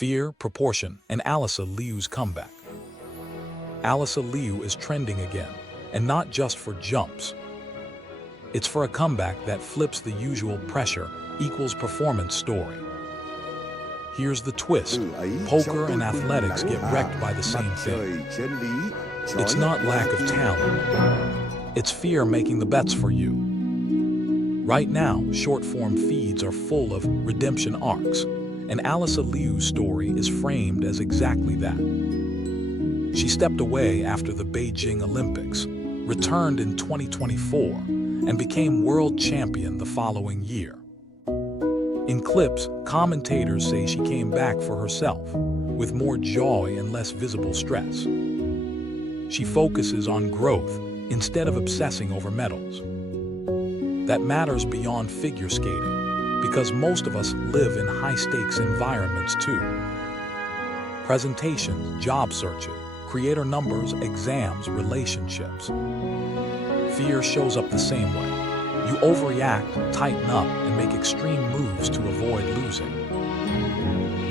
fear, proportion, and Alysa Liu's comeback. Alysa Liu is trending again, and not just for jumps. It's for a comeback that flips the usual pressure equals performance story. Here's the twist. Poker and athletics get wrecked by the same thing. It's not lack of talent. It's fear making the bets for you. Right now, short-form feeds are full of redemption arcs, and Alysa Liu's story is framed as exactly that. She stepped away after the Beijing Olympics, returned in 2024, and became world champion the following year. In clips, commentators say she came back for herself, with more joy and less visible stress. She focuses on growth instead of obsessing over medals. That matters beyond figure skating, because most of us live in high-stakes environments too. Presentations, job searching, creator numbers, exams, relationships. Fear shows up the same way. You overreact, tighten up, and make extreme moves to avoid losing.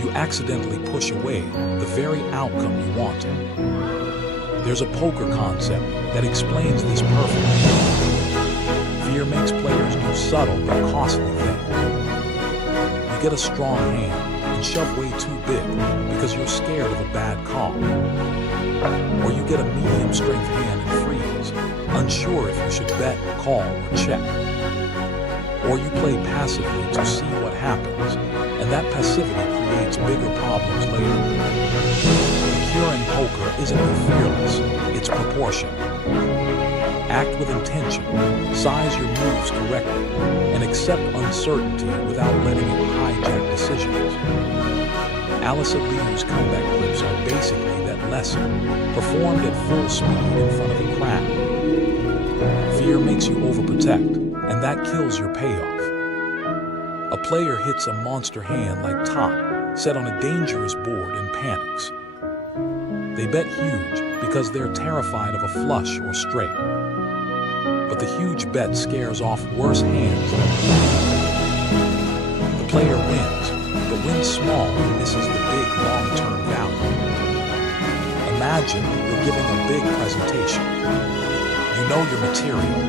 You accidentally push away the very outcome you wanted. There's a poker concept that explains this perfectly. Fear makes players do subtle but costly things. You get a strong hand and shove way too big because you're scared of a bad call. Or you get a medium-strength hand and freeze, unsure if you should bet, call, or check. Or you play passively to see what happens, and that passivity creates bigger problems later. The cure in poker isn't be fearless, it's proportion. Act with intention, size your moves correctly, and accept uncertainty without letting it hijack decisions. Alysa Liu's comeback clips are basically that lesson, performed at full speed in front of a crowd. Fear makes you overprotect, and that kills your payoff. A player hits a monster hand like top, set on a dangerous board and panics. They bet huge because they're terrified of a flush or straight. But the huge bet scares off worse hands than the player wins, but wins small and misses the big long-term value. Imagine you're giving a big presentation. You know your material,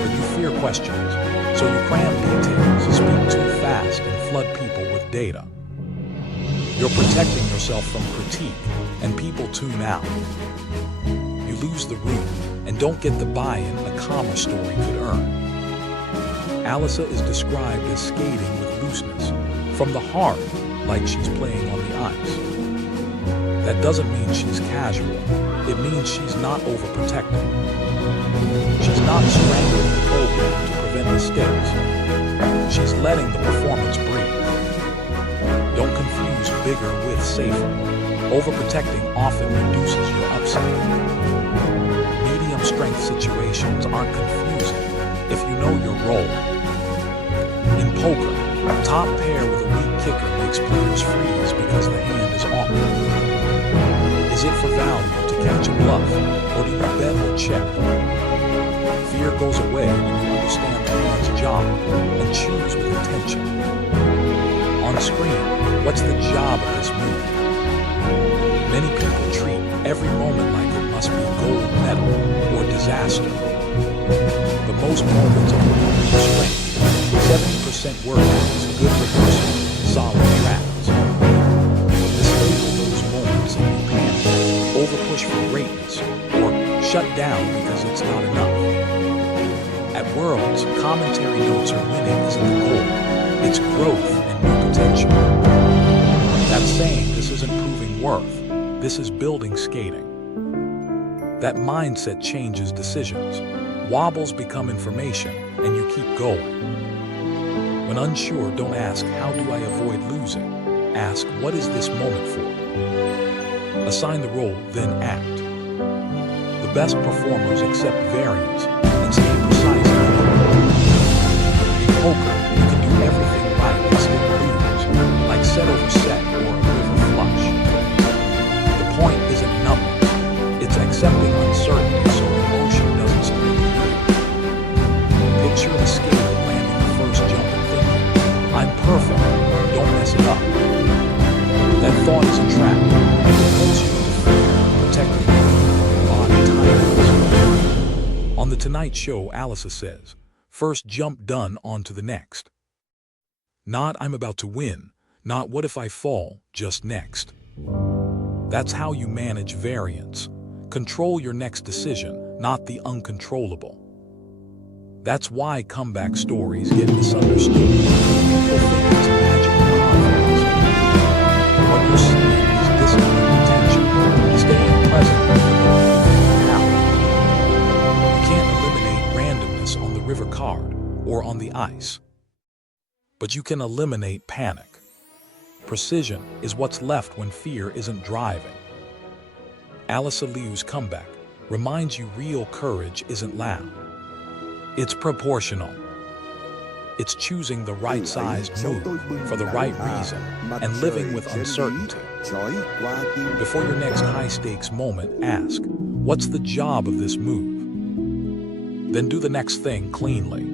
but you fear questions, so you cram details, speak too fast, and flood people with data. You're protecting yourself from critique, and people tune out. You lose the room, and don't get the buy-in a calmer story could earn. Alysa is described as skating with looseness, from the heart, like she's playing on the ice. That doesn't mean she's casual, it means she's not overprotecting. She's not strangling the program to prevent mistakes. She's letting the performance breathe. Don't confuse bigger with safer. Overprotecting often reduces your upside. Medium-strength situations aren't confusing if you know your role. In poker, a top pair with a weak kicker makes players freeze because the hand is awkward. Is it for value to catch a bluff, or do you bet or check? Fear goes away when you understand the hand's job and choose with intention. On screen, what's the job of this move? Many people treat every moment like it must be gold medal or disaster. But most moments are strength. 70% work is good rehearsal, solid drafts. Disable those moments and you panic, overpush for greatness, or shut down because it's not enough. At Worlds, commentary notes are winning isn't the goal. It's growth and new potential. That's saying this isn't proving worth. This is building skating. That mindset changes decisions. Wobbles become information, and you keep going. When unsure, don't ask, how do I avoid losing? Ask, what is this moment for? Assign the role, then act. The best performers accept variance and stay precise. In poker, you can do everything right and still lose, like set over set or a river flush. The point isn't numbers, it's accepting uncertainty so emotion doesn't steal the lead. Picture a skater landing the first jump and thinking, I'm perfect, don't mess it up. tonight's show, Alysa says, first jump done on to the next. Not I'm about to win, not what if I fall, just next. That's how you manage variance. Control your next decision, not the uncontrollable. That's why comeback stories get misunderstood. People think it's magic confidence. What you're seeing is disciplined attention, staying present when you can't eliminate randomness on the river card or on the ice. But you can eliminate panic. Precision is what's left when fear isn't driving. Alysa Liu's comeback reminds you real courage isn't loud. It's proportional. It's choosing the right-sized move for the right reason and living with uncertainty. Before your next high-stakes moment, ask, what's the job of this move? Then do the next thing cleanly.